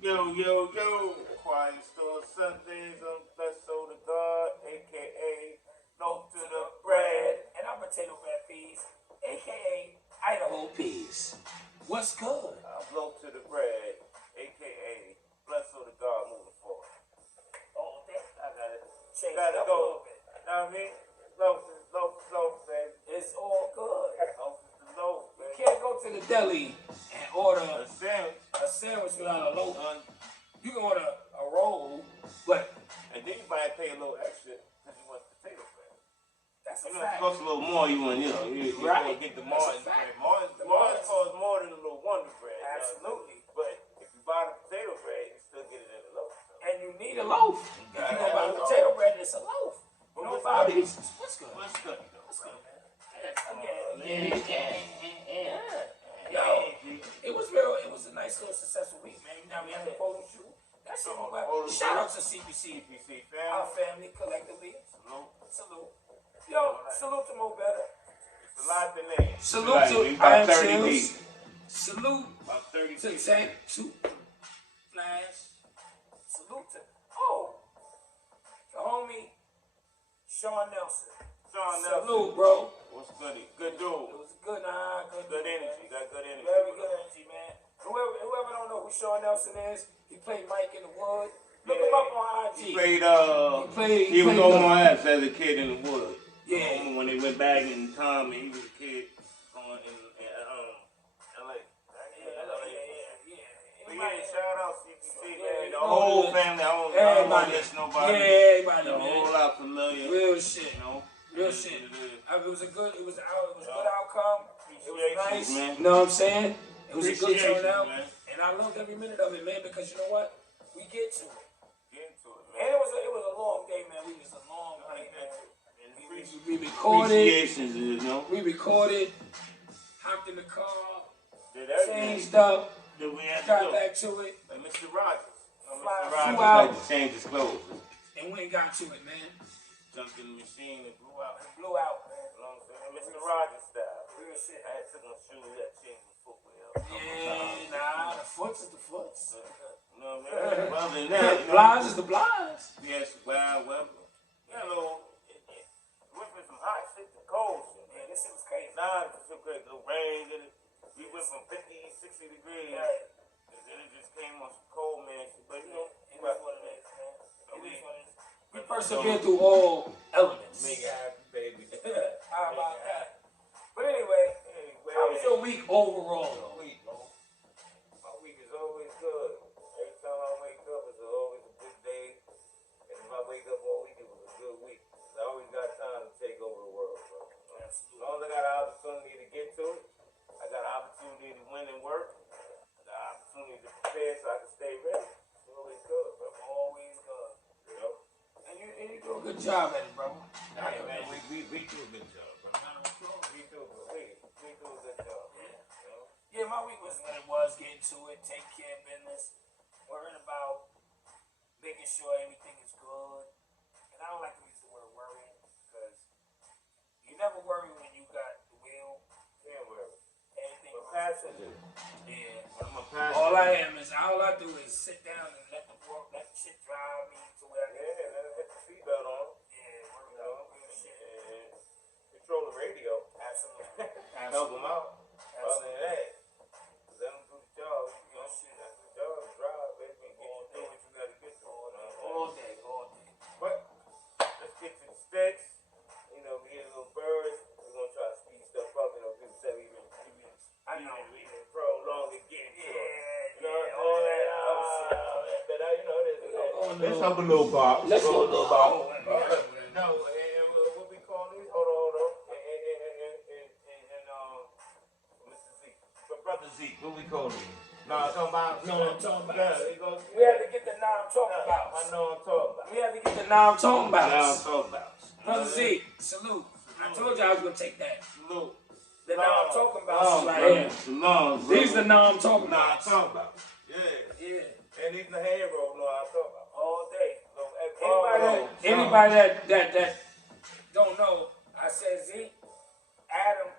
Yo, yo, yo, Quiet Store Sundays on Bless Soul to God, aka Loaf to the Bread. And I'm Potato Bread Peas, aka Idaho Peas. What's good? Loaf to the Bread, aka Bless Soul to God moving forward. Oh, that I got it. changed Gotta up go. a little bit. Know what I mean? Loaf, baby. It's all good. Loaf is the loaf, You baby. can't go to the deli and order A sandwich. a sandwich without a loaf. You can order a roll, but And then you might pay a little extra because you want potato bread. that's a You know, it fact. costs a little more. You want to Right. get the That's a Martin's fact. bread. The Martin's Martin's. costs more than a little Wonder bread. Absolutely. But if you buy the potato bread, you still get it in the loaf. And you need a loaf. If you gotta go buy have a potato loaf. bread, it's a loaf. You don't buy these. What's good? What's good, though? What's good, man? Yo, it was real. It was a nice little successful week, man. Now we had the photo shoot. That shit went well. Shout out to CBC, our family collectively. Salute. Yo, salute to Mo Better. It's a lot to name. Salute to about 30 Chills. deep. Salute About 30 to deep. Tank, to Flash. Salute to the homie Sean Nelson. Salute, bro. What's good? Good It dude. was good, Good energy. You got good energy. Very good energy, man. Whoever don't know who Sean Nelson is, he played Mike in the Wood. Look him up on IG. He played, he was on my ass as a kid in the wood. Yeah. When they went back in time and he was a kid on in LA. But yeah, shout out CPC, man. The whole family. I don't Everybody. miss nobody. Yeah, everybody, The man. whole lot familiar. Real shit. You know? Real shit. It was a good outcome. It was nice. Man. You know what I'm saying? It was a good Appreciation, turnout. man. And I loved every minute of it, man, because you know what? We get to it. Get into it, And man. it was a long day, man. We was a long day, man. And We recorded. appreciations, you know. We recorded. Hopped in the car. Did everything. Changed up. That we had to Got do. back to it. Like Mr. Rogers. Flew Mr. Rogers out. had to change his clothes. And we got to it, man. Jumped in the machine and blew out. It blew out, man. You know what I'm saying? Mr. Rogers style. Real shit. I had took my shoes, that changed my footwear. Yeah, nah, the foots is the foots. You know what I mean? Well, other than that, you know, Blinds is the blinds. we had some wild weather. Yeah, a little, went from some hot shit to cold shit. Yeah, this shit was crazy. Nah, it was so crazy. The rain, we went from 50, 60 degrees. Yeah. And then it just came on some cold, man. But, you know, It is what it is, man. It is what it is. We persevere persevere through all elements. make it happen, baby. How about that? But anyway, how was your week overall, though? My week is always good. Every time I wake up, it's always a good day. And if I wake up all week, it was a good week. 'Cause I always got time to take over the world, bro. As long as I got an opportunity to get to it, I got an opportunity to win and work. I got an opportunity to prepare so I can stay ready. It's always good, bro. Always good. You know? And you do a good job at it, bro. Hey, man, we do a good job, bro. We do a good job. You know? Yeah, my week was what it was, getting to it, take care of business, worrying about making sure everything is good. And I don't like to use the word worrying because you never worry when you got the wheel. Yeah, well, Anything I'm a runs. passenger. Yeah. I'm a passenger. All I do is sit down and let the shit drive me to where I Yeah, can. let him hit the seatbelt on. Yeah, worry You know? about real shit. And control the radio. Absolutely. Help them out. Other than that, let them do the job. You know, shit, that's the job to drive, baby, and get you through what you gotta get through. You know? All day. But let's get to the sticks. You know, we get a little birds. We're gonna try to speed stuff up. You know, people say we even prolong again. You know, all that. But you know, let's have a little bar. Let's go a little bar. No, what we call these? Hold on. Mr. Zeke. But Brother Zeke, what we call these? No, I'm talking about. We had to get the now I'm talking about. I know I'm talking about. We had to get the now I'm talking about. Now I'm talking about. Brother Z, salute. I told you I was gonna take that. Salute. The now I'm talking about is right here. Salon, These the now I'm talking Nah, I'm about. talking about. Yeah. Yeah. And even the hair roll, no, I'm talking about. All day. Oh, Anybody that don't know, I said Zeke, Adam,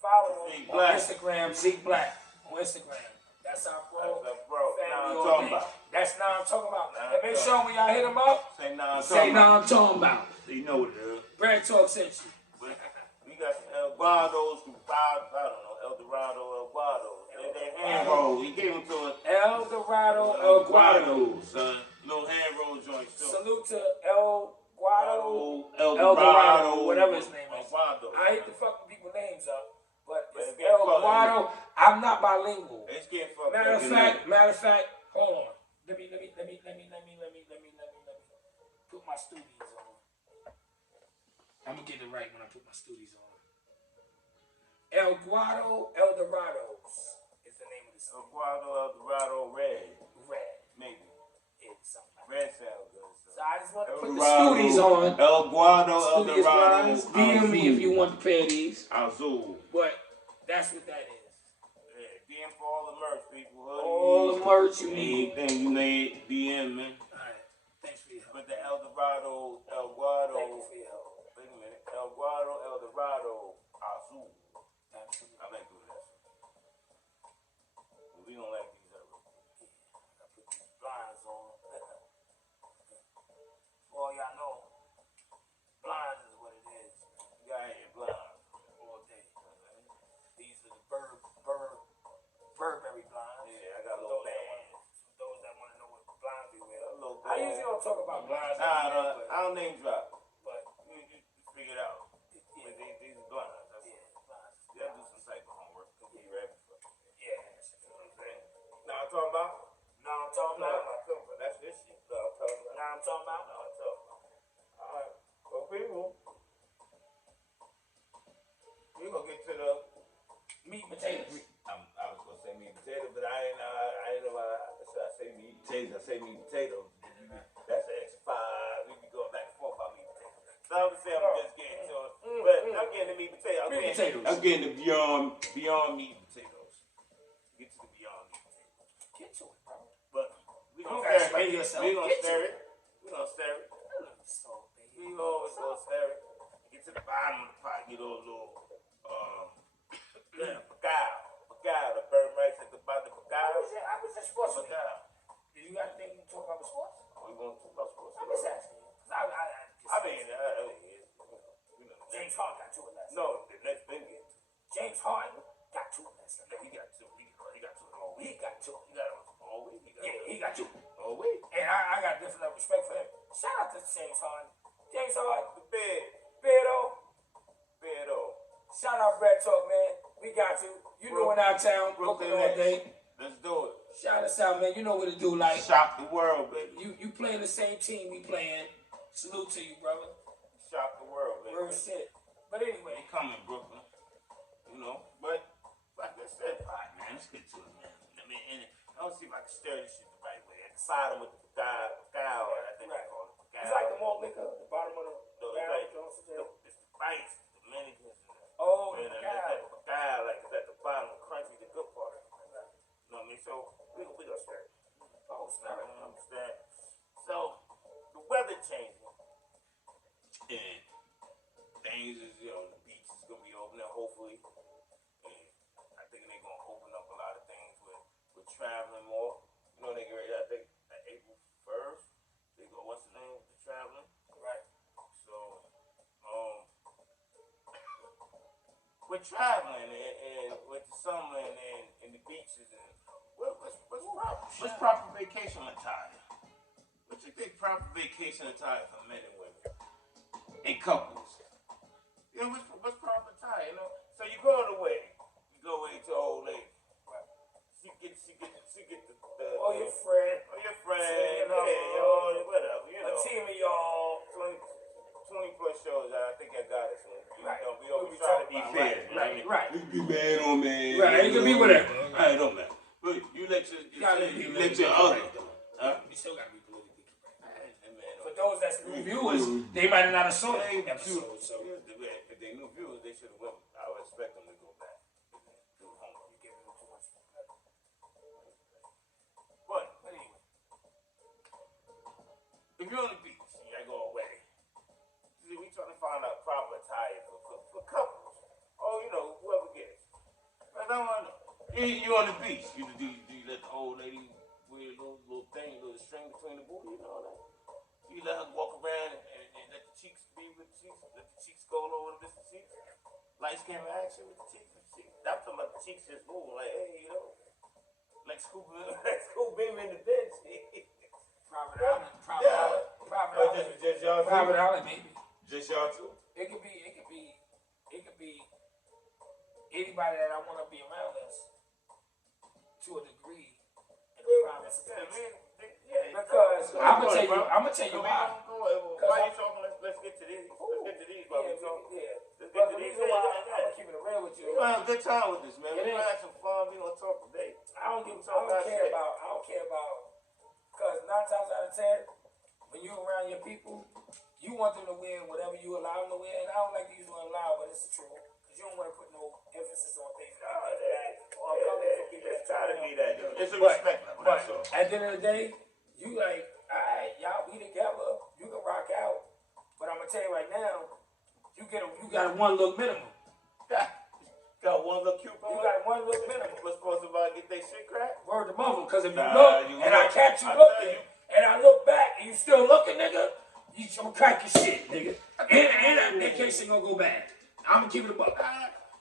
follow him Zeke on Black. Instagram, Zeke Black on Instagram. That's our bro. That's a bro. Family Now I'm all talking day. about. That's now I'm talking about. And make sure when y'all hit him up, Say now I'm talking about. You know what it is. Bread Talk sent you. But we got some El Guados who filed, I don't know, El Dorado, El Guados. They hand roll. He gave them to us. El Dorado, El Guado. Son. Little hand roll joints too. Salute to El Guado, El Dorado, whatever his name is. Guado. I hate to fuck people's names up, but it's It's getting El Guado. I'm not bilingual. It's getting fucked Matter up. of fact, hold on. Let me put my studios on. I'm gonna get it right when I put my studios on. El Guado, El Dorados is the name of the El studio. Guado, El Dorado, Red. Red. Maybe. It's something like Red sounds good. So I just want to El put the Dorado, studios on. El Guado, El Studios Dorado. lines. DM me if you want to pair these. Azul. But that's what that is. Yeah, DM for all the merch, people. All the merch you need. Anything you need, DM, man. Alright. Thanks for your help. But the El Dorado, El Guado. Thank you for your help. Wait a minute. El Guado, El Dorado, Azul. Absolutely. I like doing that. We don't like these other. I put these blinds on. All y'all know, blinds is what it is. You got your blind. All day. These are the Burberry blinds. Yeah, I got a little band. Those that want to know what blinds we wear. A little I band. usually don't talk about blinds. I don't name drop. But You figure it out. yeah, But these are blinds. yeah, blinds. You gotta do some type of homework to be ready for it. Yeah. You know what I'm saying? Now I'm talking about? Now I'm talking No, I'm about. not talking about. That's this shit. No, I'm talking about. Now I'm talking about. No, I'm talking about. Alright. Well, people, we gonna get to the Meat and potatoes. I was gonna say meat and potato, but I ain't know why I say meat and potatoes. I say meat and potato. That's the X5. We be going back and forth about meat and potato. So I'm just saying I'm just getting to it. But I'm getting the meat and potato. I'm getting the beyond meat and potatoes. Get to the beyond meat and potatoes. Get to it, bro. But we Don't gonna explain yourself. We gonna Get to stir it. We gonna stir it. So, baby. We always gonna stir it. Get to the bottom of the pot. Get a little Bacao, the bird rights at the bottom of the I was just sports. Bacao. Did you got anything to talk about with sports? We gonna talk about sports. I'm just asking you. 'Cause I mean, you know. James Harden got 2 in last night. No, the next thing is James Harden got 2 in last night. he got two. He got two all He week. got 2. He got all week. He got 2. All week. And I got different level of respect for him. Shout out to James Harden. James Harden, The bed. Beardo. Shout out Bread Talk, man. We got you. You know in our town, Brooklyn all day. Let's do it. Shout us out, man. You know what to do. Like Shock the world, baby. you playing the same team we playing. Salute to you, brother. Shock the world, baby. Real shit. But anyway, They coming, Brooklyn. You know, but like I said, all right, man, let's get to it, man. I mean, and I don't see if I can stir this shit the right way. I can side them with the Bacao, I think they call it Bacao. it's like the malt liquor, the bottom of the No, barrel. it's the spice, the Dominicans, Oh, and the that type Bacao. of Bacao, like it's at the bottom, crunchy, the good part of it. You know what I mean? So we gonna stir it. Oh, snap. You understand? So the weather changing, and things is, the beach is gonna be open up hopefully, and I think they're gonna open up a lot of things with traveling more. You know, they get ready. I think April 1st they go. What's the name? The traveling. Right. So, with traveling and with the summer and the beaches and what's proper vacation attire? What you think proper vacation attire for men and women and couples? What's proper attire? You know, so you go away. You go away to an old lady. Right. She get the Oh, your friend. or your friend, You know, whatever, A team of y'all. 20 plus shows. I think I got it. So Right. we try to be fair. Right. You can be man on man. Right, it can be whatever. I don't matter. But you let your other. Huh? You still gotta be politically correct. Man, For those that's new viewers, they might not have saw that episode. So if they new viewers, they should have went. I would expect them to go back. Do homework. you giving them too much. But But anyway, if you're on the beach, you gotta go away. See, we trying to find out proper attire for couples. Oh, whoever gets. I don't want to know. You on the beach. Do you let the old lady wear a little thing, little cheeks just moving like, hey, you know, like Scoop Beam in the bench. Private Island, Just y'all two? Private Island, maybe. Just y'all two? It could be anybody that I want to be around us to a degree in the private space. Because I'm gonna tell you why. Why you talking? Let's get to these. Let's get to these. Let's get to these. I'm gonna keep it real with you. We're gonna have a good time with this, man. We're gonna have some fun. We're gonna talk today. I don't care about. Because 9 times out of 10, when you're around your people, you want them to wear whatever you allow them to wear. And I don't like to use the word allow, but it's true. Because you don't want to put no emphasis on things like that. It's trying to be that. It's a respect level. But at the end of the day, you like, alright, y'all be together. You can rock out. But I'm gonna tell you right now, you got a one look minimum. Got one look cute. You got one look minimum. What's supposed to get their shit cracked? Word to mother, because if you I catch you looking, and I look back, and you still looking, nigga, you gonna crack your shit, nigga. And that vacation gonna go bad. I'm gonna keep it a buck.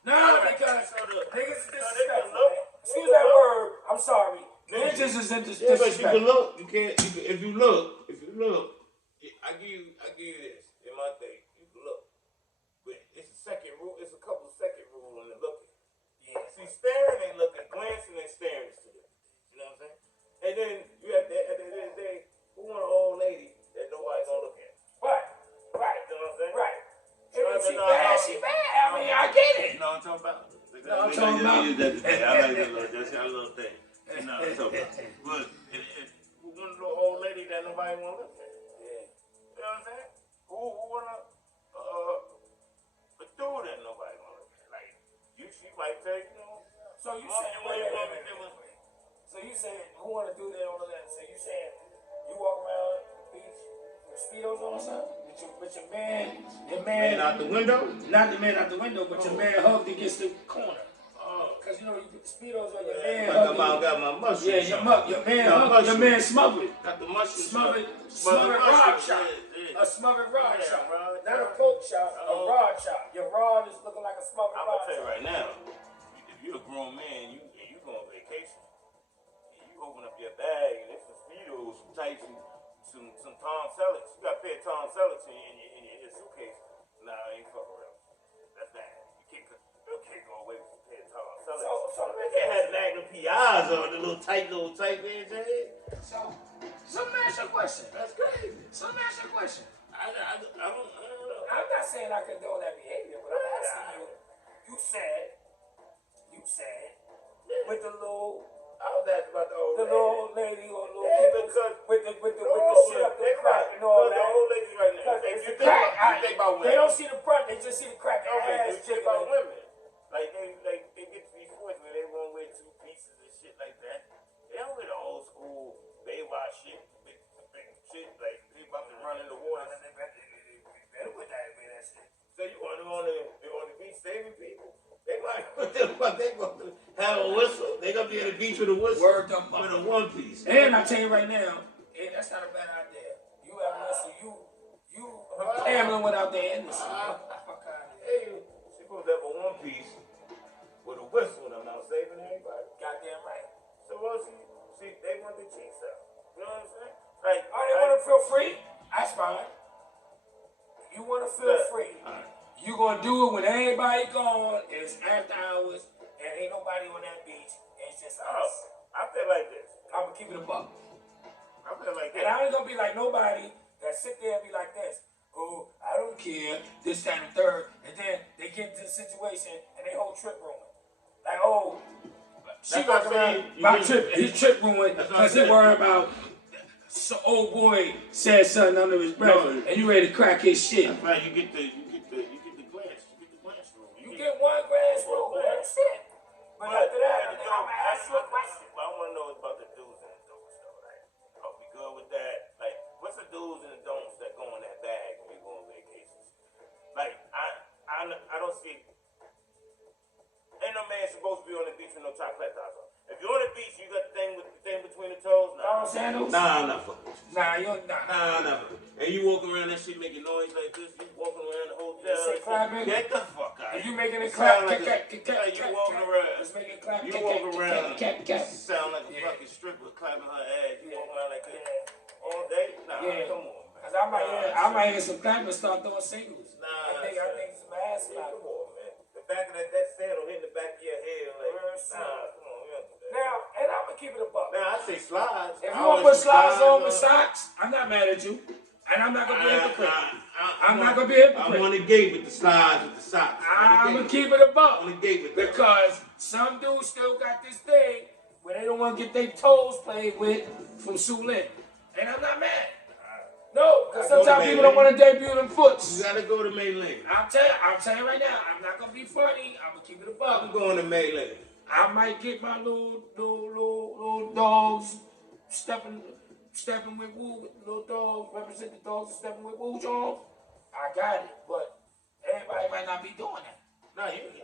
No, because niggas is disrespectful. Excuse that word. I'm sorry. Niggas is disrespectful. Yeah, but you can look. You can't. If you look, I give you this in my thing. You can look, but it's a second rule. It's a couple second rule in the looking. Yeah. See, staring ain't looking, glancing and staring is two different things. You know what I'm saying? And then you have to, at the end of the day, who want an old lady that nobody's gonna look at? Right. You know what I'm saying? Right. She bad. I mean, I get it. You know what I'm talking about? I'm talking about. I like that little, that's our little thing. You know what I'm talking about? But who want a little old lady that nobody wanna look at? Yeah. You know what I'm saying? Who want a dude that nobody wanna look at? Like, she might take, you know. So you saying, so you saying, who want to do that on that? So you saying, you walk around the beach with Speedos on or something? With your man out the window? Not the man out the window, but your man hugged against the corner. Because you know, you put the Speedos on your man hugged. I got my mushrooms. Yeah, your man smothered. Got the mushrooms. Smothered rod shot. A smothered rod shot. Not a poke shot, a rod shot. Your rod is looking like a smothered I'm rod shot. gonna tell you right now, if you're a grown man, you go on vacation, and you open up your bag, and it's some Speedos, some tights, some Tom Sellecks. You got a pair of Tom Sellecks in your suitcase. Nah, I ain't fucking around. That's bad. You can't go away with a pair of Tom Sellecks. So they can't have Magnum PIs on the little tight man. So let me ask you a question. That's crazy. So let me ask you a question. I don't know. I'm not saying I condone that behavior, but I'm asking you. You said, with the little. I was asking about the old lady or little because with the shit up the crack and all that. The old ladies right now. It's the crack. They don't see the front. They just see the crack. Okay, you think about women. Like they get to these points where they want to wear 2 pieces and shit like that. They don't wear the old school Baywatch shit, big shit like they about to run in the water. They better with that shit. So you want them on the beach saving people? They might they gonna have a whistle. They gonna be on the beach with a whistle. Word up, with a one piece. And I tell you right now, that's not a bad idea. You have a whistle. You gambling without the industry. Hey, she supposed to have a one piece with a whistle, and I'm not saving everybody. Goddamn right. So what? See, they want their cheeks out. You know what I'm saying? Like, they want to feel free. That's fine. You want to feel free. You gonna do it when everybody gone. It's after hours, and ain't nobody on that beach. It's just us. I feel like this. I'm gonna keep it a buck. I feel like this. And I ain't gonna be like nobody that sit there and be like this. Oh, I don't care. This, that, and third. And then they get into the situation and they whole trip ruined. Like, oh, she walking around. His trip ruined because he worried about. So old boy said something under his breath, and you ready to crack his shit. That's right. You get the glance room. You get one glance room. That's it. But after that, I'm gonna ask you a question. What I want to know is about the do's and the don'ts, though. Like, are we good with that? Like, what's the do's and the don'ts that go in that bag when we go on vacations? Like, I don't see. Ain't no man supposed to be on the beach with no chocolate on. If you're on the beach, you got the thing between the toes. Nah, sandals? Nah, I'm not fucking with you. Nah, you're not. Nah, I'm not fucking with you. And you walking around that shit making noise like this. You walking around the hotel. Get the fuck out. You making it sound clap, like clap, you walking around. Let's make it clap, You walk around. clap. Sound like a fucking stripper clapping her ass. You walk around like that all day? Nah, come on, man. Cause I might hear some clap and start throwing singles. Nah, I think some ass clap. come on, man. The back of that sandal hitting the back of your head like, nah, come on, we don't do that. Now, and I'm gonna keep it a buck. Now I say slides. If you want to put slides on with socks, I'm not mad at you. And I'm not gonna be a hypocrite. I'm not gonna be a hypocrite. I'm on the gate with the slides with the socks. I'm gonna keep it a buck. On the gate with that. Because some dudes still got this thing where they don't want to get their toes played with from Sulin. And I'm not mad. No, because sometimes people don't want to debut them foots. You gotta go to May Lane. I'm telling you right now, I'm not gonna be funny. I'm gonna keep it a buck. I'm going to May Lane. I might get my little dogs stepping with Woo, little dogs, represent the dogs and stepping with Woo Jones. I got it, but everybody might not be doing that. Nah, you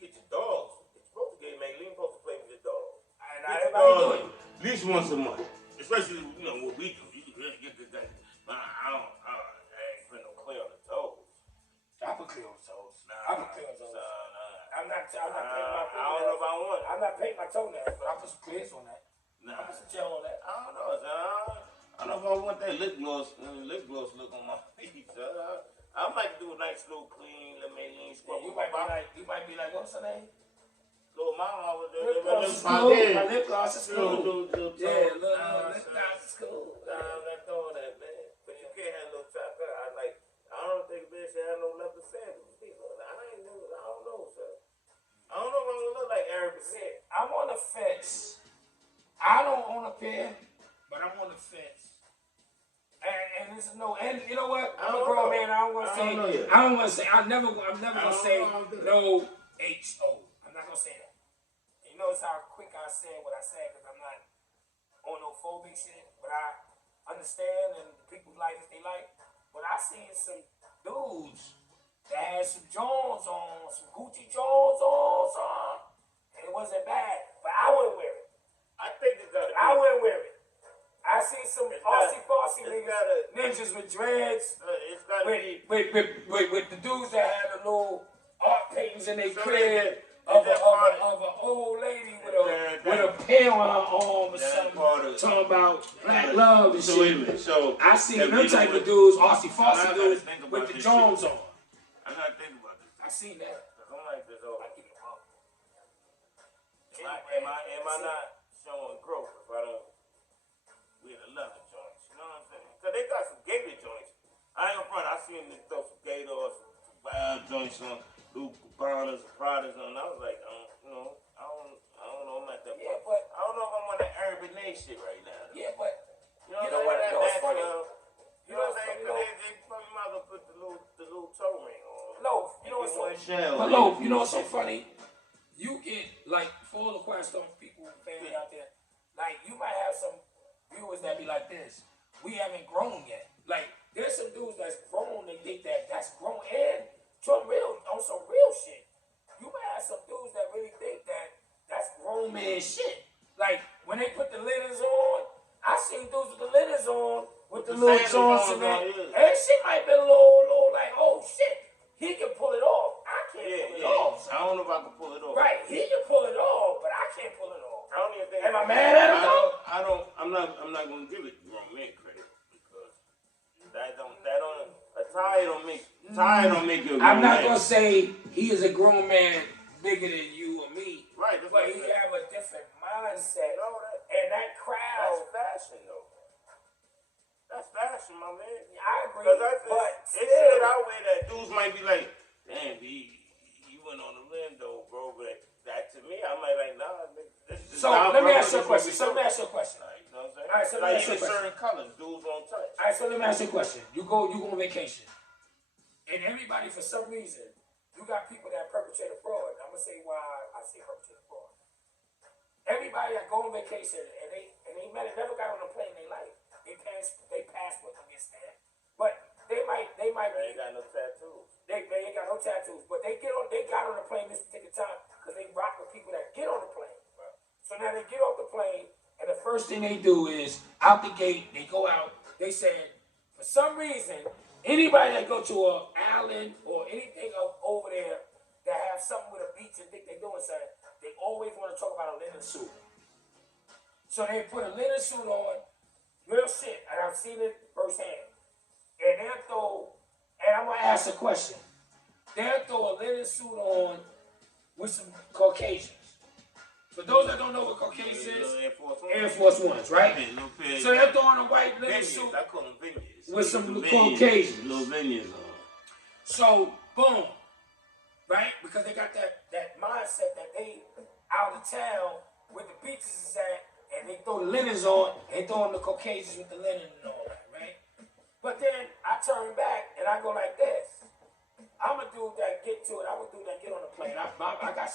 get your dogs. You're supposed to get May Lane, supposed to play with your dogs. And not everybody do it. At least once a month. Especially, what we do. You really get this thing. I ain't putting no clear on the toes. I put clear on the toes. Nah, I put clear on the toes. Nah. I'm not painting my fingernails. I don't know if I want it. I'm not painting my toenails, but I put some clears on that. Nah. I put some gel on that. I don't know, son. I don't know if I want that lip gloss look on my feet, son. I might do a nice little clean, little May scrub. You might be like, what's her name? Little mama with the Lip gloss is cool. My lip gloss is cool. Yeah, little lip gloss is cool. I'm not doing that, man. But you can't have no top. I don't think a bitch should have no leather sandals. I don't know, sir. I don't know if I'm gonna look like Eric said. I'm on the fence. I don't own a pair, but I'm on the fence. And this is and you know what? I'm a grown man. I'm never gonna say no H-O. I'm not gonna say that. And you notice how quick I said what I said because I'm not on no phobic shit, but I understand and people like what they like. But I seen some dudes that had some Jones on, some Gucci Jones on, son. And it wasn't bad, but I wouldn't wear it. I think it's gotta be. I wouldn't wear it. I see some Aussie ninjas with dreads. It's gotta be. With the dudes that had the little art paintings in their crib of an old lady with a pen on her arm or something. Talking about black love and shit. So I see them type of dudes, Aussie dudes with the Jones on. I'm not thinking about this. I seen that. I'm like this over. I give it up. Am I not showing growth if I don't wear the leather joints? You know what I'm saying? Because they got some gator joints. I ain't front. I seen them throw some gator or some wild joints on, little Cubanas, Pradas on. I was like, I don't know. I'm not that. Yeah, but I don't know if I'm on that urban nation right now. Yeah, but you know what? That's funny. You know what I'm saying? They probably might as well put the little toe ring on. Loaf, you know what's so funny? But Loaf, you know what's so funny? You get, like, for all the Quiet Storm people, family out there, like, you might have some viewers that be like this. We haven't grown yet. Like, there's some dudes that's grown, they think that's grown, and on some real shit. You might have some dudes that really think that's grown man shit. Like, when they put the litters on, I seen dudes with the litters on, with the little Johnson on, and that shit might be a little like, oh shit, he can pull it off. I can't pull it off. I don't know if I can pull it off. Right, he can pull it off, but I can't pull it off. I don't even think. Am I mad at him though? I'm not gonna give it grown man credit because a tie don't make you a grown man. I'm not gonna say he is a grown man bigger than you or me. Right, but he have a different mindset. And that crowd. That's fashion though. That's fashion, my man. I agree. But it's shit out way that dudes might be like, damn, he went on the limb though, bro. But that to me, I might like, nah. So let me ask you a question. You know what I'm saying? All right, so let me ask you a question. Certain colors, dudes won't touch. All right, so let me ask you a question. You go on vacation, and everybody for some reason, you got people that perpetrate a fraud. I'm gonna say why I say perpetrate a fraud. Everybody that go on vacation and they never got on a plane in their life. They passport don't get stamped, but they might They ain't got no tattoos. They ain't got no tattoos, but they got on the plane this particular time because they rock with people that get on the plane. Right. So now they get off the plane, and the first thing they do is out the gate. They go out. They said for some reason anybody that go to a island or anything over there that linen suit. So they put a linen suit on, real shit, and I've seen it firsthand. And they'll throw, and I'm gonna ask a question. They'll throw a linen suit on with some Caucasians. For those that don't know what Caucasians is, Air Force Ones, right? So they're throwing a white linen suit I call them vineyards. with some Caucasians. Little vineyards on. So, boom, right? Because they got that mindset that they out of town where the beaches is at, and they throw the linens on, and throw on the Caucasians with the linen and all that, right? But then I turn back and I go like this. I'm a dude that get to it. I'm a dude that get on the plane. I got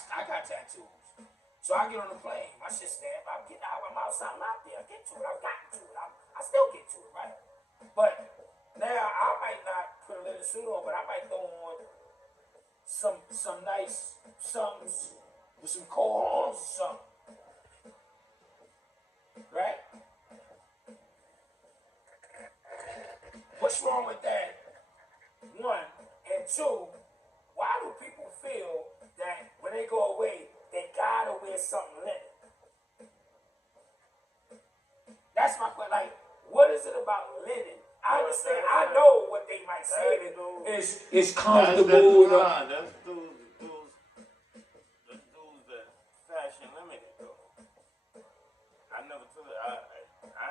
tattoos. So I get on the plane. My shit stand. I'm getting out. I'm outside. I'm out there. I get to it. I've gotten to it. I still get to it, right? But now I might not put a linen suit on, but I might throw on some nice somethings with some cold horns or something. Right? What's wrong with that? One. And two, why do people feel that when they go away, they gotta wear something linen? That's my question. Like, what is it about linen? I understand. I know what they might say is comfortable. That's dudes that fashion limited though. I never took it. I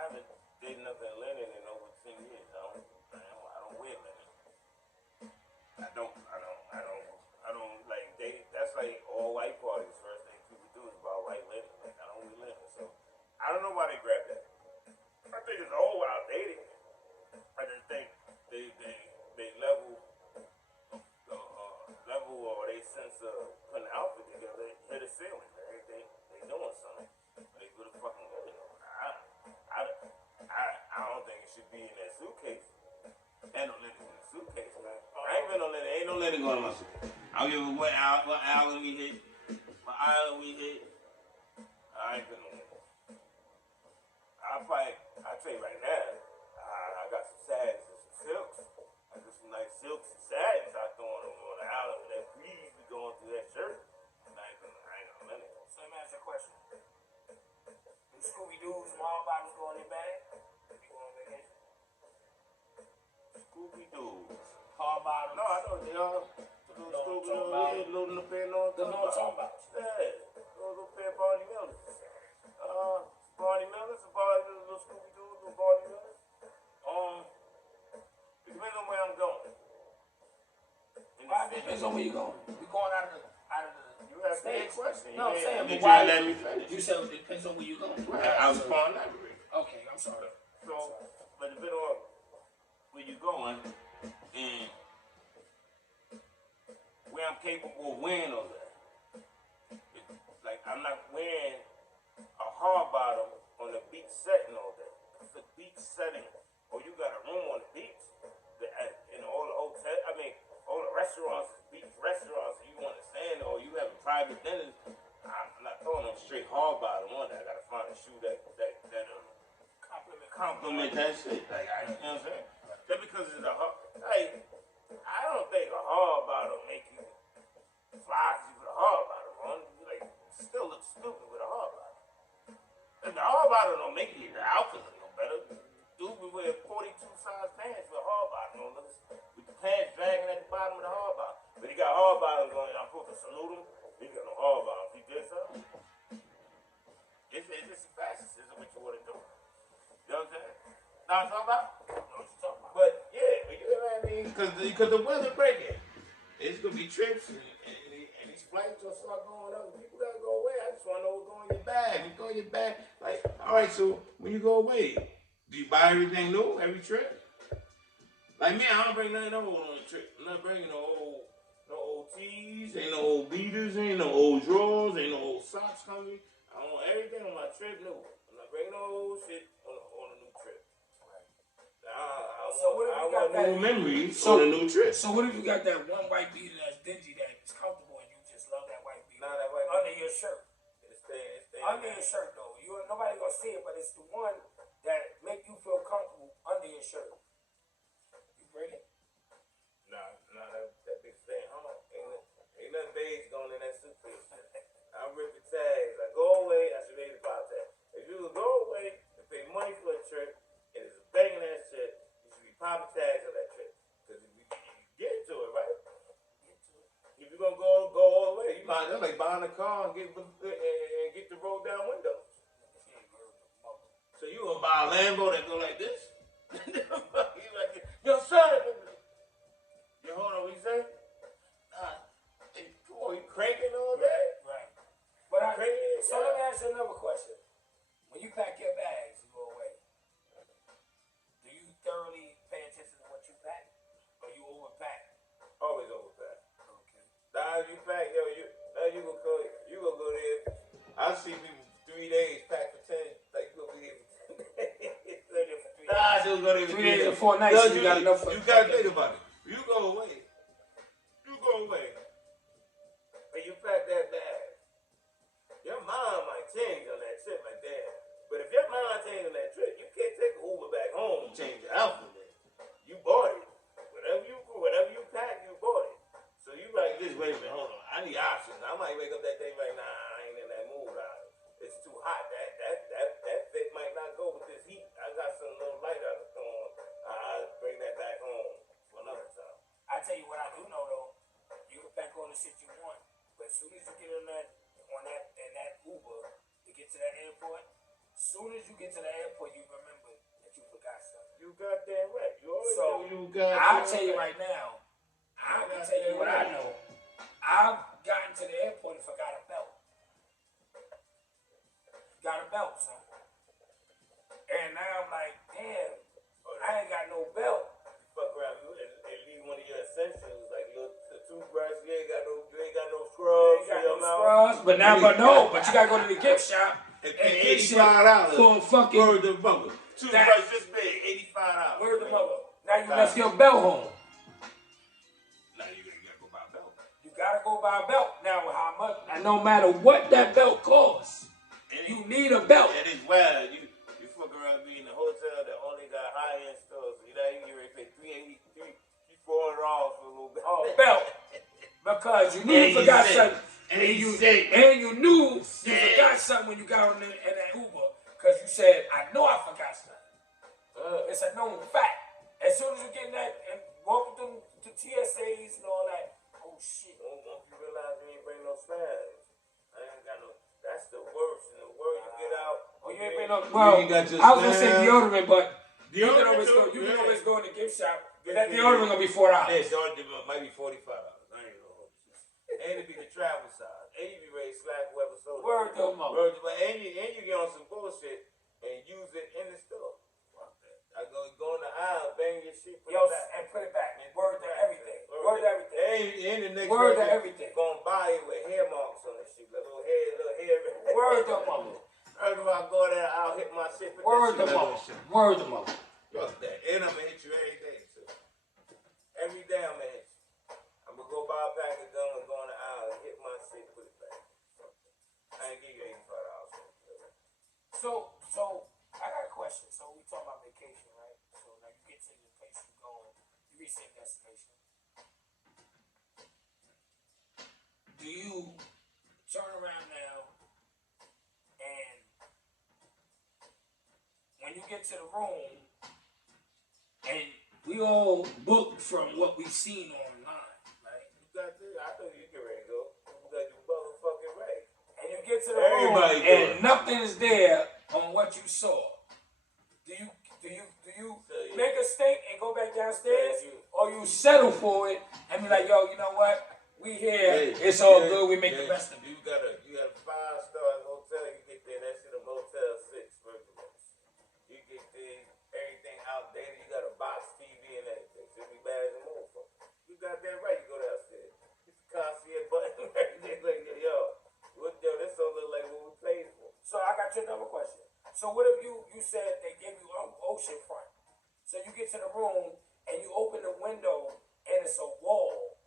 haven't did nothing linen in over 10 years. I don't wear linen. I don't like that's like all white parties. First thing people do is about white linen. Like I don't wear linen. So I don't know why they grabbed that. I think it's old outdated. I just think they level or they sense of putting an outfit together, hit the ceiling. They doing something. They put a fucking linen on. I don't think it should be in that suitcase. Ain't no linen in the suitcase, man. Ain't no linen going in my suitcase. I don't give a what island we hit, what island we hit. I ain't putting no linen. I'll tell you right now, I got some satins and some silks. I got some nice silks and satins I throwing them on the island with that breeze be going through that shirt. And I ain't gonna linen. So let me ask you a question. Do Scooby-Doo's mom bottles go in their bag? If you go on vacation? Scooby-Doo's. Hard bottles? No, I know they are. Scooby-Doo, loading up in on the little talking about. Yeah, little pair of Barney Millers. Barney Millers, little Scooby-Doo, little Barney Millers. It depends on where I'm going. It depends on where you're going. We're going out of the You asked me a question. No, I'm saying, but why? Let me finish. You said it depends on where you're going. Right. I was upon library. Okay, I'm sorry. So, but depending on where you're going and where I'm capable of wearing all that. Like I'm not wearing a hard bottom on the beach setting all day. It's a beach setting, or you got a room on the beach. In all the hotels, all the restaurants, beach restaurants, you want to stand or you having private dinners. I'm not throwing them straight hard bottom on that. I gotta find a shoe that compliment that shit. Like you know what I'm saying? Just because it's a hard, like I don't think a hard bottom make you fly you with a hard bottom on. You like still look stupid with a hard bottom. And the hard bottom don't make you the outfit look no better. Dude, we wear 42 size pants with a hard bottom on. With the pants dragging at the bottom of the hard bottom. But he got hard bottoms on. I'm supposed to salute him. He got no hard bottoms. He did something. It's just a fashion system. What you want to do? You know what I'm saying? Know what I'm talking about? But yeah, but you know what I mean? Because the weather breaking. It's going to be trips and these flights will start going up. People got to go away. I just want to know what's going in your bag. You go in your bag. Like, all right, so when you go away, do you buy everything new every trip? Like me, I don't bring nothing old on the trip. I'm not bringing no old tees, ain't no old beaters, ain't no old drawers, ain't no old socks coming. I want everything on my trip new. I'm not bringing no old shit on a new trip. I want new memories on a new trip. So what if you got that one white beater that's dingy that's comfortable and you just love that white beater? Nah, that white under your shirt. It's staying under your shirt though. Nobody gonna see it, but it's the one that make you feel comfortable under your shirt. You bring it? Nah, that big thing. Hold on. Ain't nothing beige going in that suitcase. I rip the tags. I go away. I that's like buying a car and get the roll down windows. So you gonna buy a Lambo that go like this? You like, yo, son. Yo, hold on, what you say? Hey, come on, you cranking all that? Right. But so let me ask you another question. When you pack your bags and go away, do you thoroughly pay attention to what you pack, or you overpack? Always overpack. Okay. Now you pack, yo, you gonna go there. I see people 3 days pack for 10. Like you gonna be there for 10 days. Nah, I just go there for 3 days or 4 nights. No, you got enough. You gotta think about it. You go away. When you pack that bag, your mind might change on that trip, like that. But if your mind change on that trip, you can't take an Uber back home and change your outfit. You bought it. Whatever you pack, you bought it. So you like this, wait a minute, hold on. I need options. I might wake up that day like, nah, I ain't in that mood. It's too hot. That fit might not go with this heat. I got some little light I can throw on. I'll bring that back home for another time. I tell you what I do know though, you can pack all the shit you want, but as soon as you get in that Uber to get to that airport, as soon as you get to the airport, you remember that you forgot something. You goddamn right. You always So know you got. I'll tell you right now. I can tell you what I know. I've gotten to the airport and forgot a belt. Got a belt, son. And now I'm like, damn, I ain't got no belt. Fuck around and leave one of your essentials like the toothbrush. You ain't got no scrubs. You ain't got no scrubs. But you gotta go to the gift shop and pay $85 for a fucking word of mother. Toothbrush just paid $85. Word of mother. Now you left your belt home. Now you gotta go buy a belt. You gotta go buy a belt. Now how much? And no matter what that belt costs, you need a belt. It is wild. You fuck around being in a hotel that only got high end stores. You know you get ready to pay $400 for a little belt. Oh, belt. Because you knew you forgot something. And you knew you forgot something when you got on in that Uber. Because you said, I know I forgot something. It's a known fact. As soon as you get in that and walking through the TSAs and all that, oh shit. Don't you realize you ain't bring no snaps. I ain't got no. That's the worst. And the word you get out. Oh, you ain't bring no. Well, I was gonna say deodorant, but you can always go in the gift shop. That deodorant gonna be $4. Yeah, deodorant might be $45. I ain't know. And it be the travel size. And you be ready to slap whoever sold it. Word though, mother. And you get on some bullshit and use it in the store. I go in the aisle, bang your shit, put it back. And put it back. Word to everything. Word to everything. And the next word to everything. Gonna buy it with hair marks on the shit. Little hair. Word to mother. Every time I go there, I'll hit my shit. Word to mother. Word to mother. Fuck that. And I'm gonna hit you every day too. Every day I'm gonna hit you. I'm gonna go buy a pack of gum and go in the aisle and hit my shit, put it back. I ain't give you $85. So I got a question. So we talking about vacation, right? So now you get to the place you going, you reach your destination. Do you turn around now and when you get to the room and we all booked from what we've seen online, right? I know you get ready to go. You got your motherfucking right. And you get to the room and nothing's there on what you saw. Do you make a stink and go back downstairs, or you settle for it and be like, yo, you know what? We here. It's all good. We make the best of it. You got a 5-star hotel. You get there. That shit a Motel 6. First of all, you get there. Everything outdated. You got a box TV and everything. Should be bad as a motherfucker. You got that right. You go downstairs. You can concierge button. Like, yo, this don't look like what we paid for. So I got you another question. So what if you said they gave you ocean front? So you get to the room and you open the window and it's a wall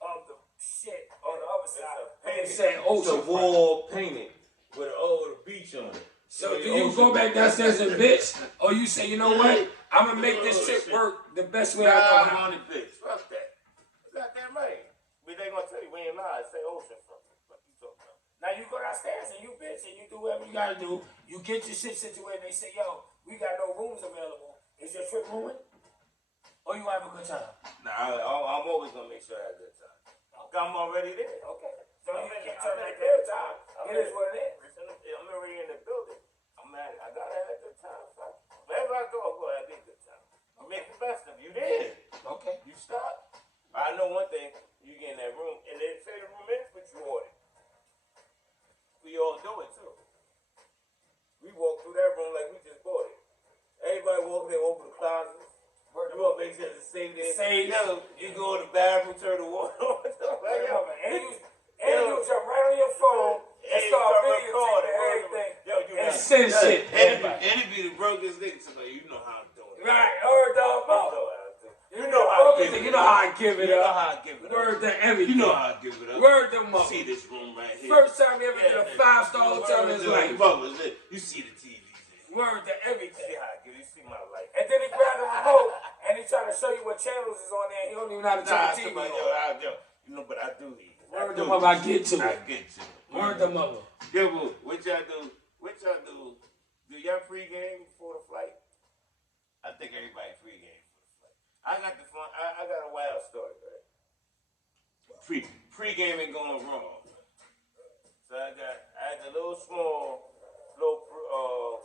of the shit on the other side. And it said ocean front. It's a wall painted with the beach on it. So do you go back downstairs and bitch, or you say, you know what? I'm gonna make this trip work the best way I know how. I'm on the bitch. Fuck that. You got that right. But they gonna tell you we ain't lying. Say ocean front. What you talking about? Now you go downstairs and you bitch and you do whatever you gotta do. You get your shit situated. They say, yo, we got no rooms available. Is your trip ruined? Or you have a good time? Nah, I'm always gonna make sure I have a good time. I'm already there. Okay. So Don't you keep turning like that time. It is what it is. I'm already in the building. I gotta have a good time. Wherever I go, I'm gonna have a good time. I make the best of it. You did. Okay. You stop. I know one thing. You get in that room, and they say the room is what you ordered. We all do it too. We walk through that room like we just bought it. Everybody walk there, open the closets. You want to make sure it's safe there. You go in the bathroom, turn the water on. And you jump right on your phone and start videotaping everything. And send shit. And it be the brokest nigga. So you know how I'm doing it. Right. Word dog. You know how I give it up. You know how I give it You know up. how I give it up. Word to everything. You know how I give it up. Word to mother. See this room right here. First time you ever did a 5-star hotel in his life. You see the TVs in. Word to everything. See how I give it. You see my life. And then he grabbed the remote and he trying to show you what channels is on there. He don't even know how to turn the TV on. You know, but I do these. Word to mother, I get to I it. get to it. Word to mother. Yeah, but what y'all do? Do y'all pregame before the flight? I think everybody pregame before the flight. I got the fun. I got a wild story, right? Pre-gaming going wrong. So I had the little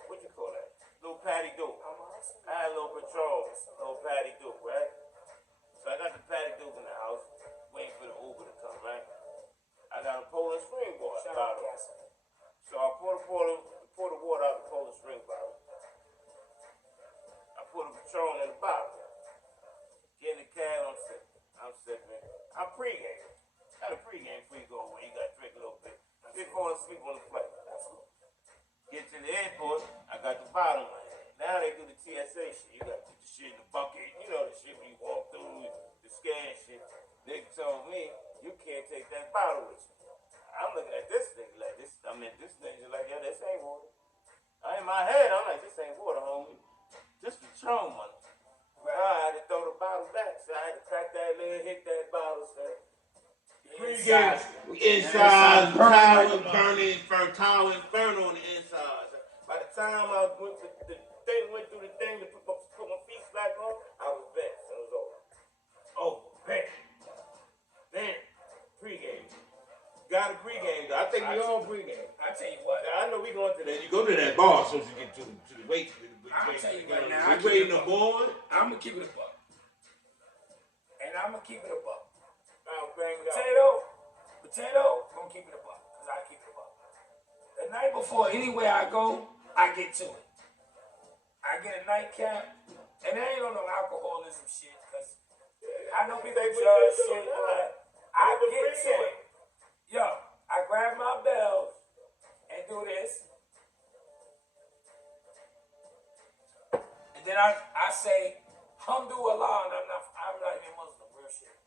what you call that? Little patty dope. I had a little Patron, little patty dope, right? So I got the patty dope in the house, waiting for the Uber to come, right? I got a Poland Spring bottle. So I pour the water out the Poland Spring bottle. I put a Patron in the bottle. Get in the cab, I'm sipping. I'm pre-game. Got a pre-game before you go away. You got to drink a little bit. Then falling asleep on the flight. Get to the airport, I got the bottle in my hand. Now they do the TSA shit. You got to put the shit in the bucket. You know the shit when you walk through, the scan shit. Nigga told me, you can't take that bottle with you. I'm looking at this nigga like this. This nigga like, yo, this ain't water. In my head, I'm like, this ain't water, homie. This Patron, man. I had to throw the bottle back. So I had to crack that lid, hit that bottle, so. Inside, towel inferno on the inside. By the time the thing went through the thing to put my feet back on, I was bent. It was over. Oh, bent. Then, pregame. Got a pregame. I think we all pregame. I tell you what. I know we going to that. You go to that bar so you get to the wait. I'll tell you right now. We waiting on board. I'm going to keep it a buck. And I'm going to keep it a buck. Potato, gonna keep it a buck, because I keep it a buck. The night before, anywhere I go, I get to it. I get a nightcap, and I ain't on no alcoholism shit, because I know people judge shit, but I get to it. Yo, I grab my bells and do this. And then I say, Alhamdulillah, and I'm not even Muslim, real shit.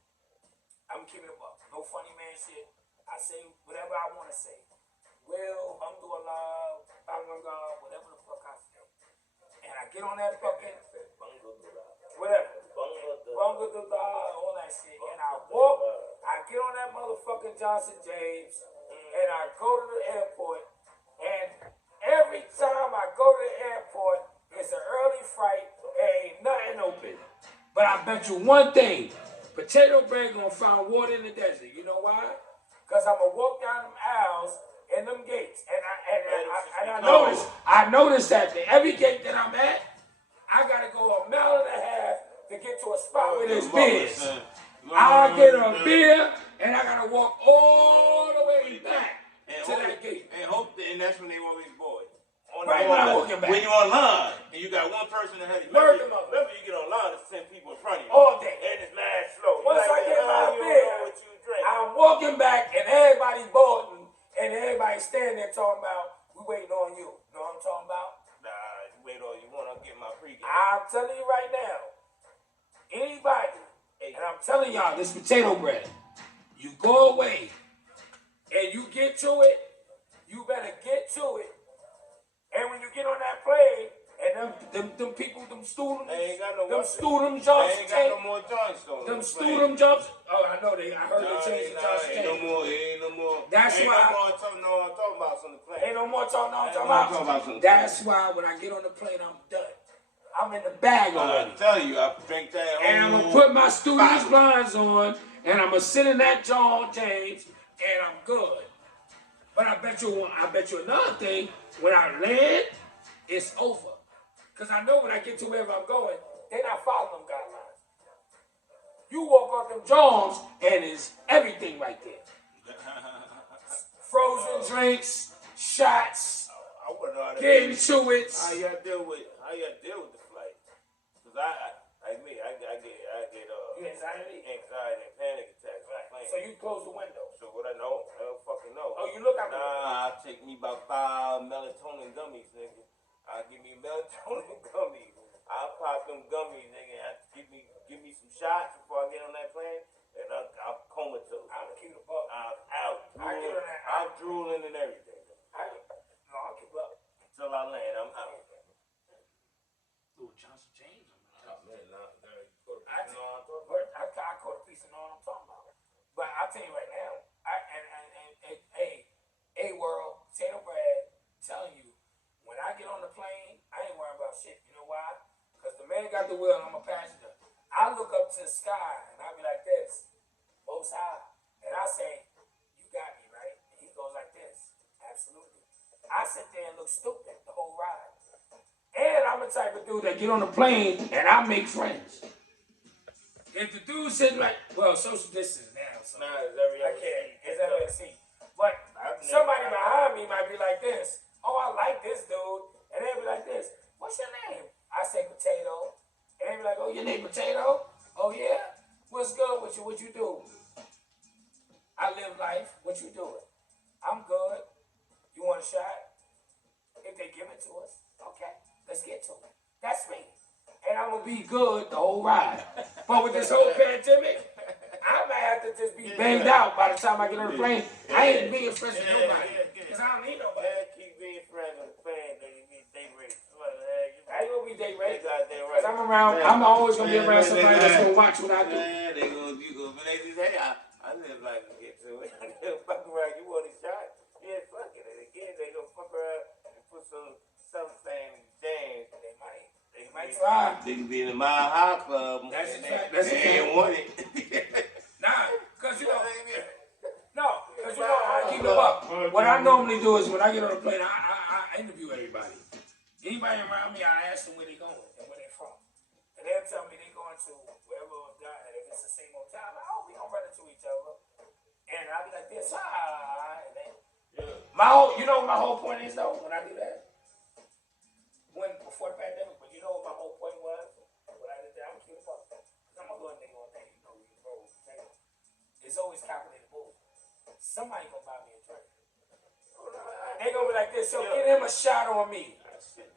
I'm keeping it a buck. No funny man shit. I say whatever I want to say. Alhamdulillah, Bangladesh, whatever the fuck I say. And I get on that fucking, whatever. Bangladesh, all that shit. And I walk, I get on that motherfucking Johnson James, and I go to the airport. And every time I go to the airport, it's an early flight, ain't nothing open. But I bet you one thing. Potato Bread gonna find water in the desert. You know why? Because I'm gonna walk down them aisles and them gates. And I noticed that every gate that I'm at, I gotta go 1.5 miles to get to a spot where there's beers. I'll get a beer and I gotta walk all the way back to that gate. And that's when they always bored. Right when I'm walking back. When you're online and you got one person ahead of you. Remember you get online, there's 10 people in front of you. All day. And it's mad slow. Once I get my beer, I'm walking back and everybody's boarding and everybody's standing there talking about, we waiting on you. Know what I'm talking about? Nah, you wait all you want, I'll get my pregame. I'm telling you right now, anybody, and I'm telling y'all, this Potato Bread, you go away and you get to it, you better get to it. And when you get on that plane, and them people, them students, ain't got no them student jumps, ain't got no more joints though. Them student jumps. Oh, I know I heard they changed the joints. Ain't no more. That's why. I'm talking about on the plane. Ain't no more talking about. That's why when I get on the plane, I'm done. I'm in the bag already. I tell you, I drink that. And I'm gonna put my student's blinds on, and I'm gonna sit in that John James and I'm good. But I bet you another thing, when I land, it's over. Because I know when I get to wherever I'm going, they're not following them guidelines. You walk off them Jones, and it's everything right there. Frozen drinks, shots, getting to it. How y'all deal with the flight? Because I get anxiety and panic attacks. Right. So you close the window. So what I don't fucking know. Oh, you look out the window. Nah, I'll take me about 5 melatonin gummies, nigga. I'll give me melatonin gummies. I'll pop them gummies, nigga. Give me some shots before I get on that plane, and I'll comatose. I'll keep the buck. I'm out. I'm drooling and everything. I'll keep up. Until I land, I'm out. Ooh, Johnson James. Oh, man, nah, I caught a piece of know what I'm talking about. But I'll tell you right now, A-World, Tatum Brad, telling you, when I get on the plane, I ain't worrying about shit. You know why? Because the man got the wheel and I'm a passenger. I look up to the sky and I be like this, most high. And I say, you got me, right? And he goes like this, absolutely. I sit there and look stupid the whole ride. And I'm the type of dude that get on the plane and I make friends. If the dude sitting like, well, social distance now, so it's every I can't. It's every seat. But somebody behind me might be like this. Oh, I like this dude. And they'll be like this. What's your name? I say Potato. And they be like, oh, your name Potato? Oh, yeah? What's good with you? What you do? I live life. What you doing? I'm good. You want a shot? If they give it to us, okay, let's get to it. That's me. And I'm going to be good the whole ride. But with this whole pandemic, I might have to just be banged out by the time I get on the plane. I ain't being friends with nobody. Because I don't need nobody. Keep being friends with the plane, then you need date rape. I ain't going to be date rape. Because I'm around, I'm always going to be around somebody that's going to watch what I do. But they just say, I live like to get to it. Fuck around, you want a shot? Yeah, fuck it. And again, they gonna fuck around and put something in James. They might try. They can be in the Mile High Club. That's exactly. They ain't want it. Nah, because you know, I keep it up. What I normally do is when I get on the plane, I interview everybody. Anybody around me, I ask them where they going and where they from. And they'll tell me they going to wherever I'm down, and if it's the same old time, oh, we don't run into each other. And I'll be like this, and then you know what my whole point is though, when I do that? Before the pandemic, but you know what my whole point was? When I did that, I'm keeping up. I'm a little nigga on thing, you know, we roll with potato. It's always calculated move. Somebody gonna buy me a drink. They gonna be like this, so get him a shot on me.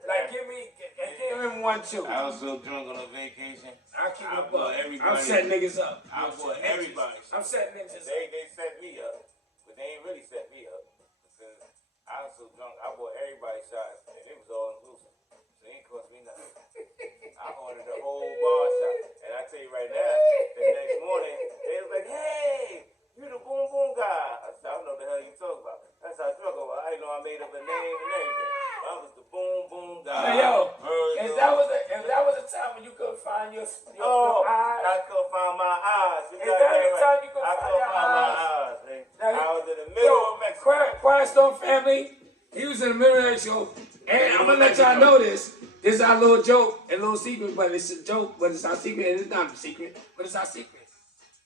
Like give him one too. I was so drunk on a vacation. I keep it up. I'm setting niggas up. I bought everybody. I'm setting niggas up. They set me up, but they ain't really set me up. Because I was so drunk, I bought everybody shots, and it was all inclusive. So it ain't cost me nothing. I ordered the whole bar shot. And I tell you right now, the next morning, they was like, hey, you the boom boom guy. I said, I don't know the hell you talking about. That's how I talk about. I didn't know I made up a name and everything. I was the boom boom guy. Hey, yo, if that was a time when you couldn't find your eyes. I couldn't find my eyes. Is that the time you could find your eyes? I was in the middle of Mexico. Quiet Storm family, he was in the middle of that show. And I'm going to let y'all know this. This is our little joke and little secret, but it's a joke, but it's our secret, and it's not a secret, but it's our secret.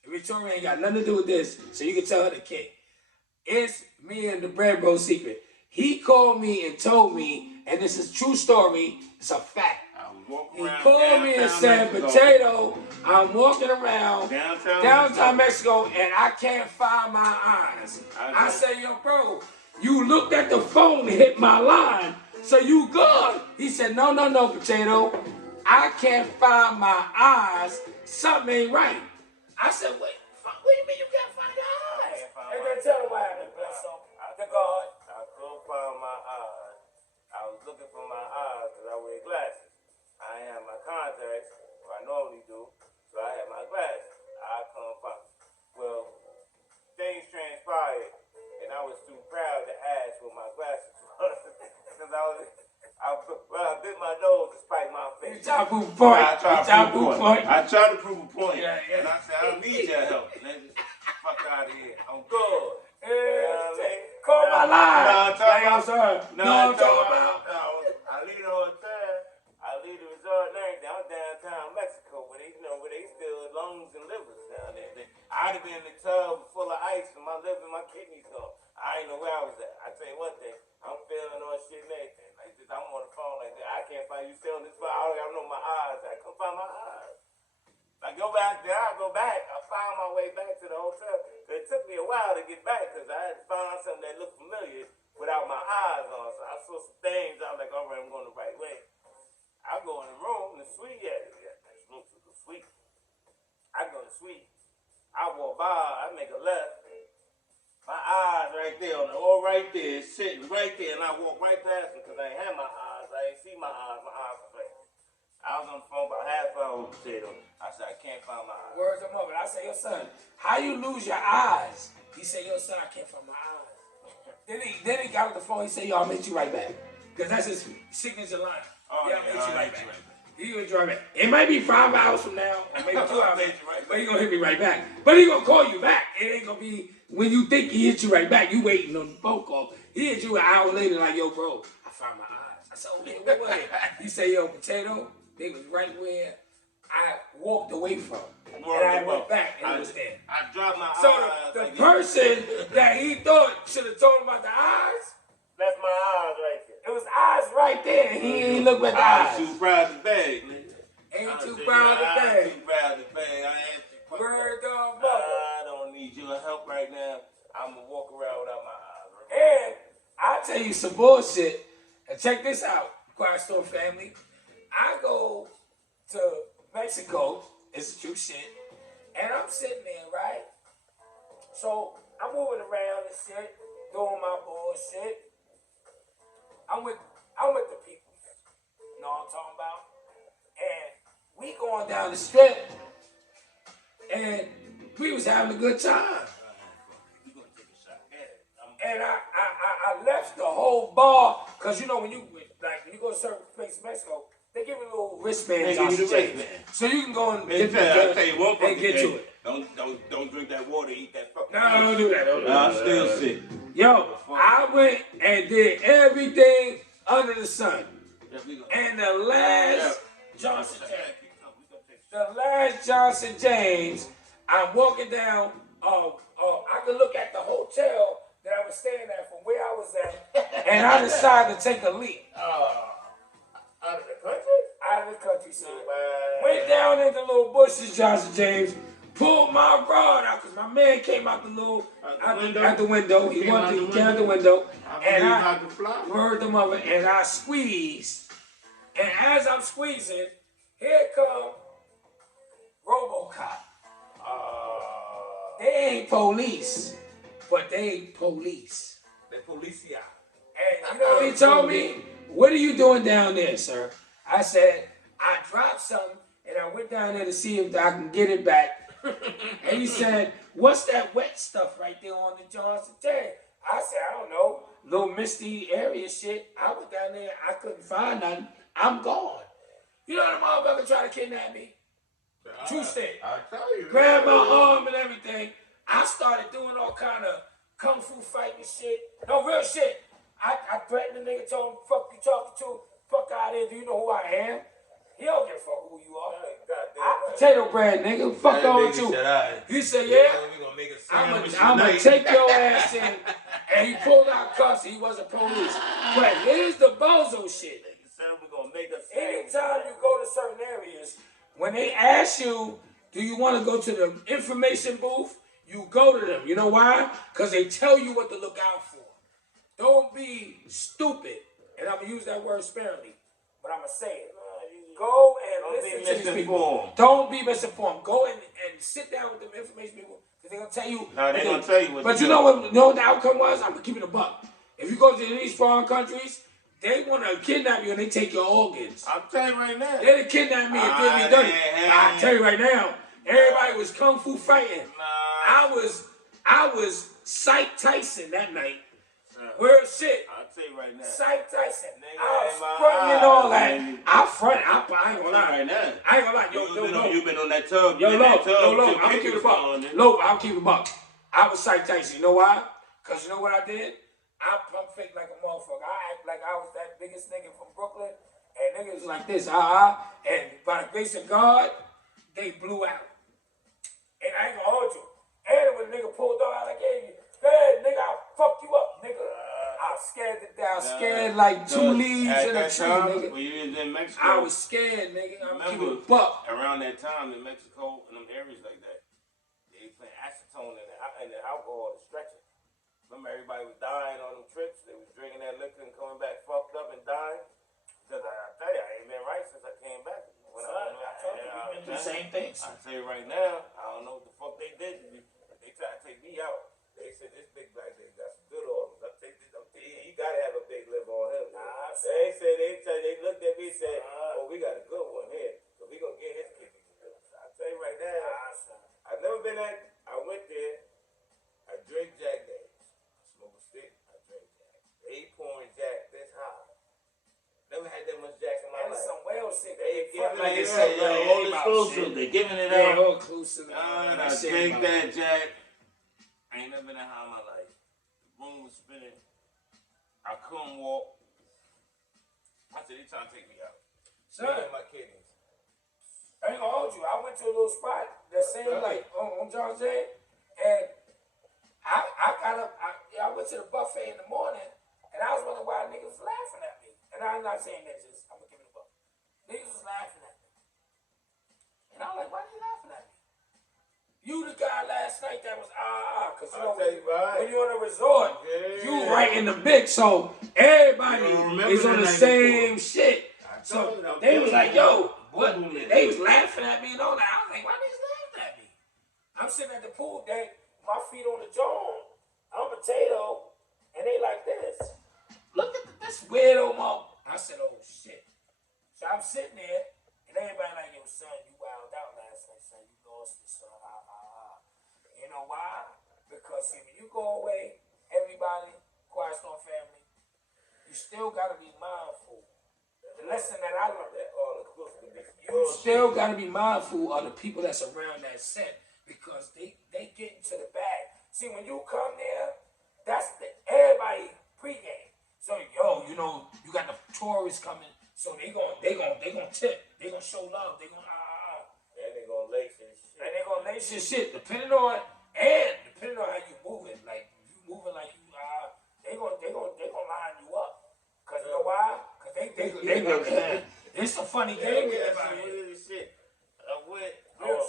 And Victoria ain't got nothing to do with this, so you can tell her to kick. It's me and the Bread Bro secret. He called me and told me, and this is a true story, it's a fact. He called me and said, Potato, I'm walking around downtown Mexico and I can't find my eyes. I said, yo, bro, you looked at the phone and hit my line, so you good. He said, no, Potato. I can't find my eyes. Something ain't right. I said, wait, what do you mean you can't find your eyes? And then tell him what happened, the God. I couldn't find my eyes. I was looking for my eyes because I wear glasses. I ain't have my contacts, what I normally do, so I had my glasses. I couldn't find them. Well, things transpired, and I was too proud to ask what my glasses was. Because I bit my nose to spite my face. You try to prove a point. I tried to prove a point. Yeah. And I said, I don't need your help, nigga. Fuck out of here. I'm good. Yeah, my life. I'm talking about. I leave the hotel. I leave the resort night down downtown Mexico, where they still lungs and livers down there. I'd have been in the tub full of ice, and my liver, and my kidneys gone. I ain't know where I was at. I tell you one thing, I'm feeling on shit and everything. Like this, I'm on the phone like that. I can't find you still on this phone. I don't know my eyes. I couldn't find my eyes. I go back there. I go back. I found my way back to the hotel. It took me a while to get back because I had to find something that looked familiar without my eyes on. So I saw some things. I was like, all right, I'm going the right way. I go in the room, the suite, the suite. I go to the suite. I walk by, I make a left. My eyes right there, right there, sitting right there, and I walk right past them because I ain't had my eyes. I ain't see my eyes were blank. I was on the phone about half hour with Potato. I said, I can't find my eyes. Words of mother. I say, yo, son, how you lose your eyes? He said, yo, son, I can't find my eyes. then he got on the phone, he said, yo, I'll meet you right back. Because that's his signature line. Oh, yeah, I'll meet you right back. He gonna drive back. It might be 5 hours from now, or maybe 2 hours, but he gonna hit me right back. But he gonna call you back. It ain't gonna be when you think he hit you right back. You waiting on the phone call. He hit you an hour later, like, yo, bro, I found my eyes. I said, oh, nigga, what was it? He said, yo, Potato, they was right where I walked away from. And I went back and it was there. I dropped my eyes. So the person that he thought should have told him about the eyes, that's my eyes right there. it was eyes right there. He ain't look at the eyes. I ain't too proud to beg, nigga. Ain't too proud to beg. I ain't too proud to beg. I ain't too Word of mother. I don't need your help right now. I'm gonna walk around without my eyes. And I tell you some bullshit. And check this out, Quiet Storm family. I go to Mexico. It's true shit. And I'm sitting there, right? So I'm moving around and shit, doing my bullshit. I'm with the people. You know what I'm talking about? And we going down the strip, and we was having a good time. And I left the whole bar, cause you know when you go to certain places in Mexico, they give you a little wristband. So you can go and get to it. Don't drink that water, eat that fucking. No, don't do that. I'm still sick. Yo, I went and did everything under the sun. And the last Johnson James, I'm walking down. I could look at the hotel that I was staying at from where I was at, and I decided to take a leap. Out of the country? Out of the country, son. Went down into the little bushes, Johnson James. Pulled my rod out because my man came out the window. He came out the window, and I word the mother, and I squeezed. And as I'm squeezing, here come RoboCop. They ain't police, but they police. They policia. And you know what he told me? What are you doing down there, sir? I said, I dropped something, and I went down there to see if I can get it back. And he said, what's that wet stuff right there on the Johnson tank? I said, I don't know. Little misty area shit. I went down there. I couldn't find nothing. I'm gone. You know the motherfucker trying to kidnap me? True state. I tell you. Grabbed my arm and everything. I started doing all kind of kung fu fighting shit. No, real shit. I threatened the nigga, told him, fuck you talking to? Fuck out of here. Do you know who I am? He don't give a fuck who you are. Potato bread, nigga. Fuck on with you. He said, yeah. I'm gonna take your ass in. And he pulled out cuffs. He wasn't police. But here's the bozo shit. Anytime you go to certain areas, when they ask you, do you want to go to the information booth? You go to them. You know why? Because they tell you what to look out for. Don't be stupid. And I'm going to use that word sparingly. But I'm going to say it. Go and listen to these people. Don't be misinformed. Go and sit down with them information people. Because they're going to tell you. No, they're going to tell you what. But you know what the outcome was? I'm going to keep it a buck. If you go to these foreign countries, they want to kidnap you and they take your organs. I'm telling you right now. They didn't kidnap me and did me dirty. I tell you right now, everybody was kung fu fighting. I was Psych Tyson that night. Real shit. I'll tell you right now. Psych Tyson. I was fronting and all that. I ain't gonna lie. Right now. I ain't gonna lie. You've been on that tub. Yo, Low, I'm keeping it buck. I was Psych Tyson. You know why? Because you know what I did? biggest nigga from Brooklyn, and niggas like this, and by the grace of God, they blew out. And I ain't gonna hold you. And when a nigga pulled up, I like, hey, hey, nigga, I'll fuck you up, nigga. I was scared to death. I was scared like two leaves in a tree, nigga. When you was in Mexico, I was scared, nigga. I'm keeping it buck. Around that time in Mexico and them areas like that, they put acetone in the alcohol to stretch it. Remember, everybody was dying on them trips. They was drinking that liquor and coming back fucked up and dying. Because I tell you, I ain't been right since I came back. I told you, we've been through the same things. I tell you right now, I don't know what the fuck they did. They tried to take me out. They said this big black nigga got some good organs. I'm telling you, he gotta have a big liver on him. They looked at me and said, oh, we got a good one here. So we gonna get his kidneys. I tell you right now, I've never been at, I went there, I drink Jack Daniels. I smoke a stick, I drink Jack. They pouring Jack this high. Never had that much Jack in my life. Some whale shit. They giving like it out. All exclusive. They giving it out. All exclusive. I drink that Jack. I ain't never been that high in my life. The room was spinning. I couldn't walk. I said, they trying to take me out. Son, my kidneys. I ain't gonna hold you. I went to a little spot that same like on John Jay, and I got up. I went to the buffet in the morning, and I was wondering why niggas was laughing at me. And I'm not saying that just, I'm gonna give it a buck. Niggas was laughing at me. And I'm like, why are you laughing at me? You the guy last night that was cause you know when you're on a resort, you right in the mix, so everybody is on the same shit. So they was like, yo, what? They was laughing at me and all that. I was like, why niggas laughing at me? I'm sitting at the pool, my feet on the john. I'm a potato, and they like this. Look at this weirdo mo. I said, oh shit. So I'm sitting there, and everybody like, yo, son, you wilded out last night, son. You lost it, son. You know why? Because see, when you go away, everybody, Quiet Storm family, you still gotta be mindful. The lesson that I learned, you still gotta be mindful of the people that's around that set because they get into the bag. See, when you come there, that's everybody pregame. So yo, you know, you got the tourists coming, so they gonna tip, they gonna show love, they gonna and they gonna lace your shit. And they gonna lace your shit, depending on how you moving. Like you moving like you they gonna line you up. Cause you know why? Cause they it's a funny game with everybody. Shit. I went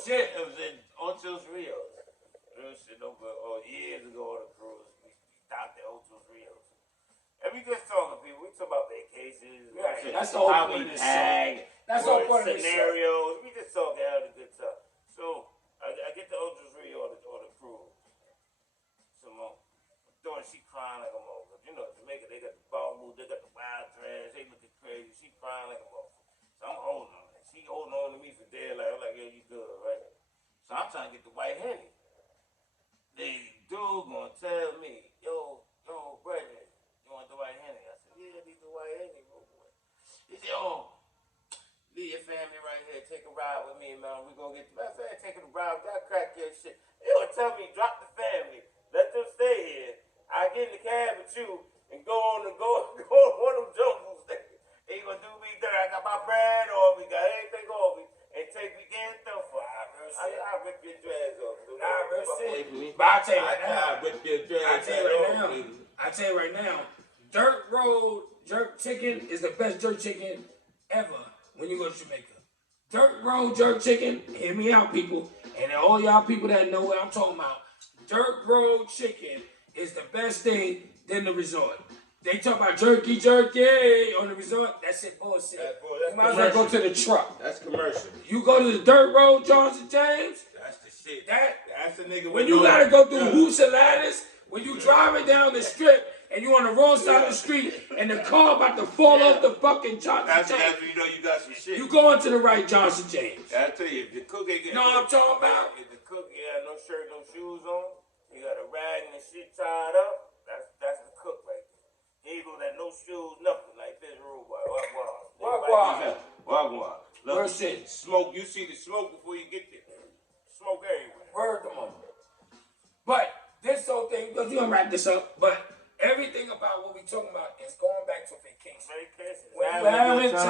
shit. It was in Ochos Rios. Real shit over years ago on the cruise. We stopped at Ochos Rios. And we just talking people. We talk about vacations. Right. That's the whole point of this show. That's the whole point of this scenarios. We just talking having a good time. So I get to Ochos Rio on the cruise. Simone, Dawn, she crying like a motherfucker. You know, Jamaica, they got the ball move, they got the wild trash, they looking crazy. She crying like a motherfucker. So I'm holding on. She holding on to me for dear life. I'm like, yeah, you good, right? So I'm trying to get the white Henny. The dude gonna tell me, yo, Brendan, you want the white Henny? I said, yeah, I need the white Henny, boy. He said, yo, leave your family right here, take a ride with me, man. We gonna get the best man taking a ride. Gotta crack your shit. You gonna tell me, drop the family, let them stay here. I get in the cab with you and go on one of them jungles. He gonna do me dirty. I got my bread on me, got everything on me, and take me getting stuff for. I rip your dreads off. Nah, real shit. But I tell you right now. Rip your dreads I tell you right now. Dirt Road jerk chicken is the best jerk chicken ever when you go to Jamaica. Dirt Road jerk chicken, hear me out, people, and all y'all people that know what I'm talking about. Dirt Road chicken is the best thing than the resort. They talk about jerky on the resort. That shit bullshit. You might as well go to the truck. That's commercial. You go to the Dirt Road, Johnson James. That's the shit. That's the nigga. When you gotta go through hoops and ladders, when you driving down the strip and you on the wrong side of the street and the car about to fall off the fucking Johnson James. That's when you know you got some shit. You going to the right Johnson James. I tell you, if the cook ain't you know what I'm talking about? If the cook ain't got no shirt, no shoes on, you got a rag and the shit tied up. That's the cook right there. He ain't gonna have no shoes, nothing like this rude boy. Wagwan. Look, smoke. You see the smoke before you get there. Smoke everywhere. Word to mama. But this whole thing, because you gonna wrap this up, but everything about what we talking about is going back to vacation. Vacation. When you Having a having good time.